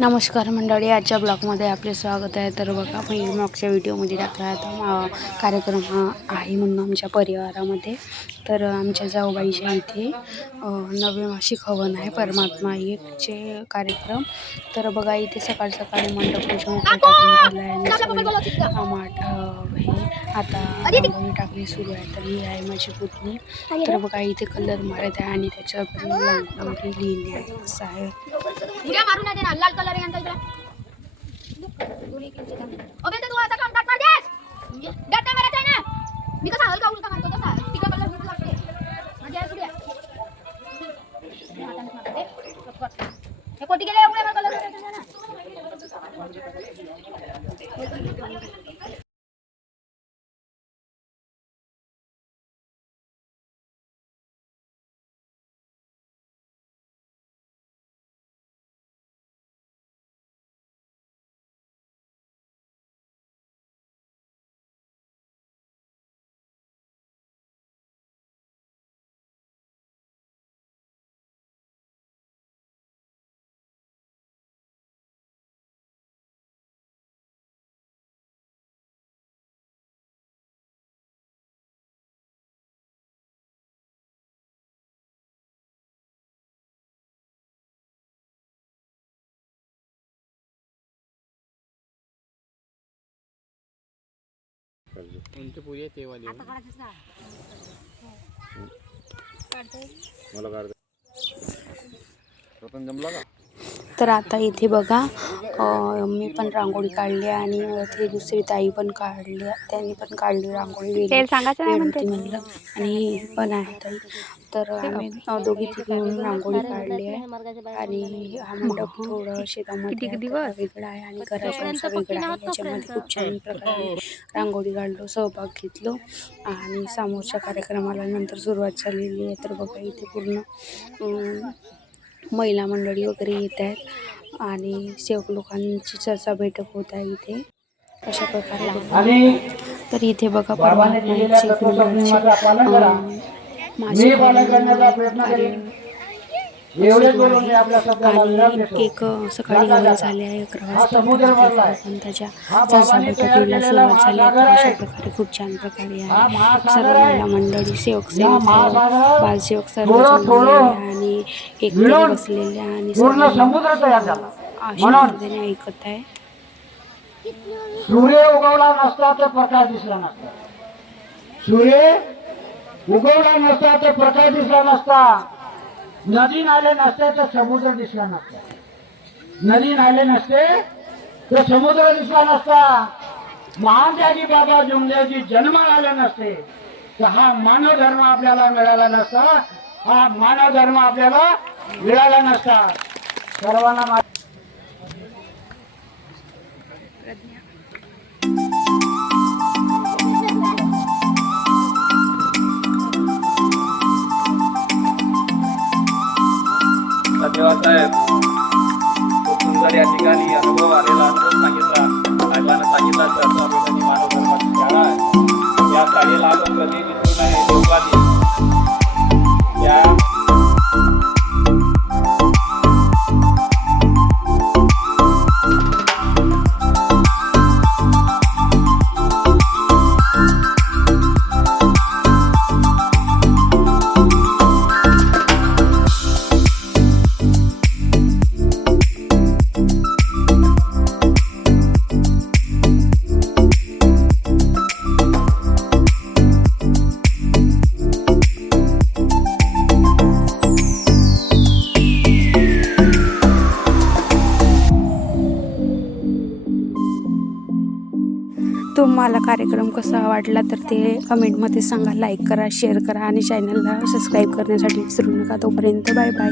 नमस्कार मंडळी, आजच्या ब्लॉगमध्ये आपले स्वागत आहे. तर बघा, मी मागच्या व्हिडिओमध्ये टाकला होता कार्यक्रम आहे म्हणून आमच्या परिवारामध्ये. तर आमच्या जाऊबाईच्या इथे नवे मासिक हवन आहे, परमात्मा एकचे कार्यक्रम. तर बघा, इथे सकाळ सकाळी मंडप टाकून झाला आहे आणि सगळे हे आता रांगोळी टाकली सुरू आहे. तर ही आहे माझी पुतणी. तर बघा, इथे कलर मारत आहे आणि त्याच्यावर रांगोळी लिहिली आहे. असं आहे. मारू नाही देणार लाल कलर यांचा इकडे अबे तू असं काम काट मार देस गट्टा मारत आहे ना मी कसा हलका उलटा मारतो तसा तिकडे कलर घेऊन लागते माझ्या पुढे हे कोटी गेले एवढे मला कलर घेऊन ना उनकी पूरी है वाली आता काढायचं मला काढ रतन जमला का. तर आता इथे बघा, मी पण रांगोळी काढली आणि इथे दुसरी ताई पण काढली, त्यांनी पण काढली रांगोळी वेगळी म्हणलं. आणि पण आहे ताई. तर आम्ही दोघी मिळून रांगोळी काढली आहे. आणि हा मंडप थोडं शेतामध्ये वेगळा आहे आणि घराच्या वेगळा आहे. याच्यामध्ये खूप छान प्रकारे रांगोळी काढलो, सहभाग घेतलो आणि समोरच्या कार्यक्रमाला नंतर सुरुवात झालेली आहे. तर बघा, इथे पूर्ण महिला मंडळी वगैरे येत आहेत आणि सेवक लोकांची चर्चा बैठक होत आहे इथे. अशा प्रकारे तर इथे बघा, परमात्मा सेवक मंडळाचे माझे कार्य आणि एक सकाळी हवन झाले आहे 11 वाजता. त्याच्या चर्चा बैठकीला सुरुवात झाली आहे. तर अशा प्रकारे खूप छान प्रकारे आहे. सर्व महिला मंडळी, सेवक बालसेवक सर्व जमलेले आणि एकतेने बसलेले आणि सर्व अशा पद्धतीने ऐकत आहेत. सूर्य उगवला नसता तर प्रकाश दिसला नसता. सूर्य उगवला नसता तर प्रकाश दिसला नसता. नदी नाले नसते तर समुद्र दिसला नसता. नदी नाले नसते तर समुद्र दिसला नसता. महान त्यागी बाबा जुमदेवजी जन्म आले नसते तर हा मानव धर्म आपल्याला मिळाला नसता. हा मानव धर्म आपल्याला मिळाला नसता. सर्वांना देवासाहेब खूप सुंदर या ठिकाणी अनुभव आलेला सांगितला. साहेबांना सांगितला त्याचा अभिमानी मानव धर्माची शाळा आहे. या शाळेला आपण कधी विसरू नये. देववादी या तुम्हाला कार्यक्रम कसा वाटला तर ते कमेंटमध्ये सांगा. लाईक करा, शेअर करा आणि चॅनलला सबस्क्राईब करण्यासाठी विसरू नका. तोपर्यंत बाय बाय.